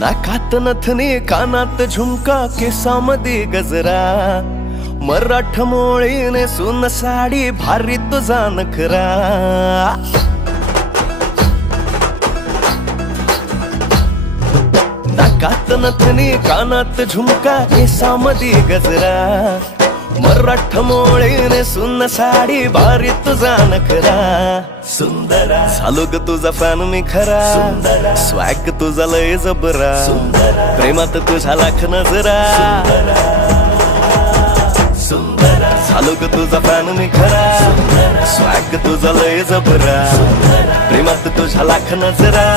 नाकात नथनी कानात झुमका केसामध्ये गजरा मराठ मोळीने सुन साडी भारी तुझा नखरा नाकात नथनी कानात झुमका केसामध्ये गजरा मराठ मोळीने सुन साडी भारी तुझा नखरा सुंदरा झालो ग तुझा फॅन मी खरा सुंदरा स्वॅग तुझा लय जबरा सुंदरा प्रेमात तुझा लाख नजरा सुंदरा झालो ग तुझा फॅन मी खरा स्वॅग तुझा लय जबरा प्रेमात तुझा लाख नजरा